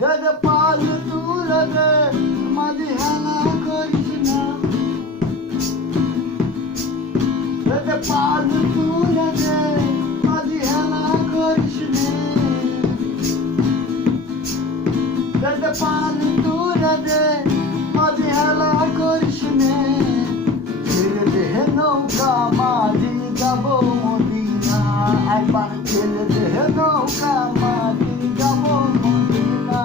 Dada palu tulade madihana korishna. Dada palu tulade madihana korishna. Dada palu tulade madihana korishna. Chele dehe nauka madi jabo Modina. Ekbar chele dehe nauka madi jabo Modina.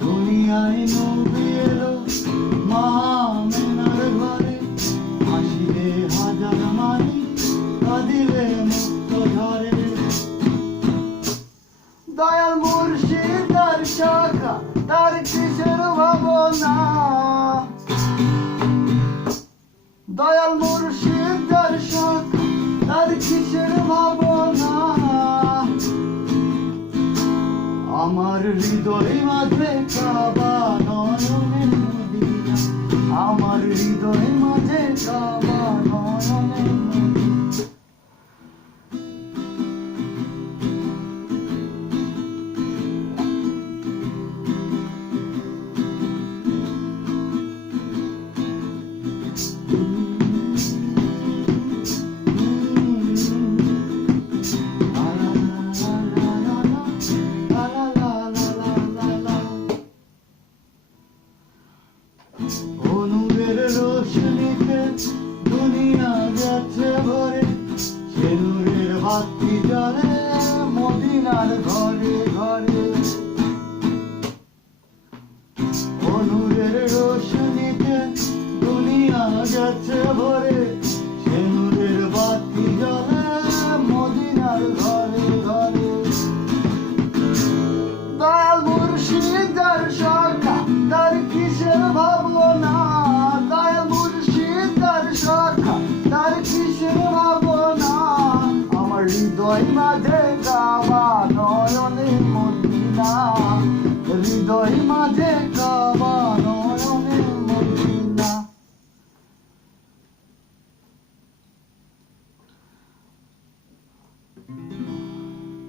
দুনিয়ায় নবী এলো মা-আমেনার ঘরে, হাসিলে হাজার মানি, কাঁদিলে মুক্ত ঝরে। দয়াল মুর্শিদ তার শাখা, তার কিসের ভাবনা। দয়াল মুর্শিদ তার শাখা, তার কিসের ভাবনা। আমার হৃদয় মাঝে কাবা নয়নে মদিনা। আমার হৃদয় মাঝে কাবা নয়নে মদিনা। অনুরের রোশনীতে দুনিয়া গেছে ভরে, সে নূরের বাতি জ্বলে মদিনার ঘরে ঘরে। অনুরের রোশনীতে দুনিয়া গেছে ভরে, সে নূরের বাতি জ্বলে মদিনার ঘরে ঘরে। দয়াল মুর্শিদার শাখা, তার কিসের ভাবনা। দয়াল মুর্শিদার শাখা, তার কিসের ভাবনা। আমার হৃদয় মাঝে কাবা নয়নে মদিনা। হৃদয় মাঝে কাবা নয়নে মদিনা।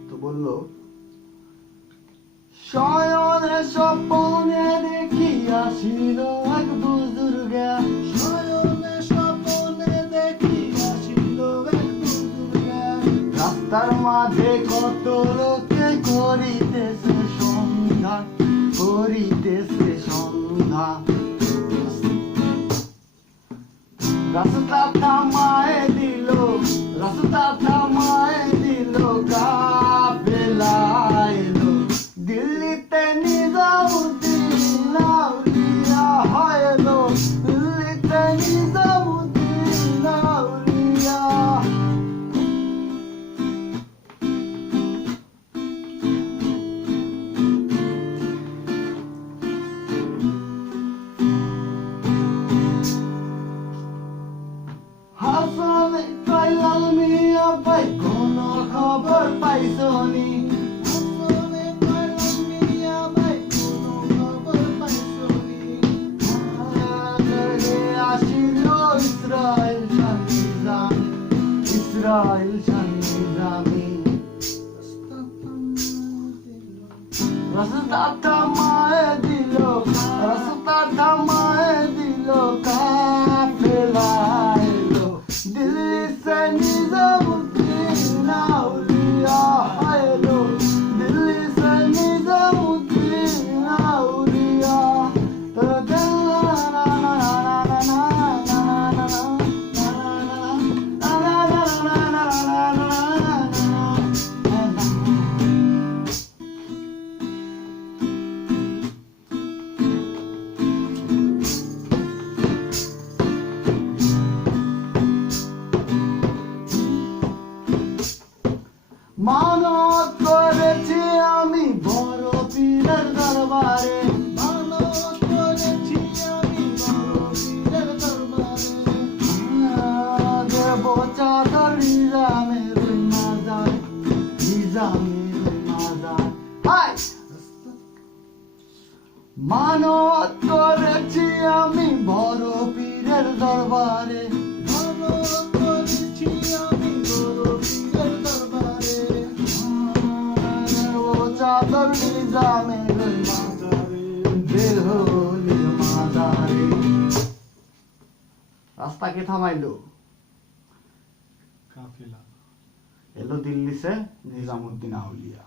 তো বললো, শয়নে স্বপ্নে দেখি আসিল এক বুজুর্গা। শয়নে স্বপ্নে দেখি আসিল এক বুজুর্গা। রাস্তার মাঝে কত লোকে করিতেছে সন্ধ্যা, করিতেছে সন্ধ্যা। রাস্তা থামায়ে দিল, রাস্তা থামায়ে দিল কাফেলা এলো। দিল্লিতে নিজামুদ্দিন আউলিয়া হলো, দিল্লিতে নিজামুদ্দিন আউলিয়া। হাসান কাইলাল মিয়া ভাই কোনো খবর পাইছনি? ইসরাইল শানিজামি রাস্তা থামায়ে দিল, রাস্তা থামায়ে দিল কাফেলা এলো। দিল্লি সে নিজামুদ্দিন আউলিয়া এলো, দিল্লি সে নিজামুদ্দিন আউলিয়া। মানত করেছি আমি বড় পীরের দরবারে, মানত করেছি আমি বড় পীরের দরবারে, দেব চাদর নিজামের ওই মাজার, নিজামের ওই মাজার। হাই! মানত করেছি আমি বড় পীরের দরবারে, মানত করেছি আমি বড় পীরের দরবারে, ও চাদর নিজামের ওই মাজারে, বেহলির মাজারে। রাস্তা কে থামাইলো? কাফেলা। এলো দিল্লি সে নিজামুদ্দিন আউলিয়া।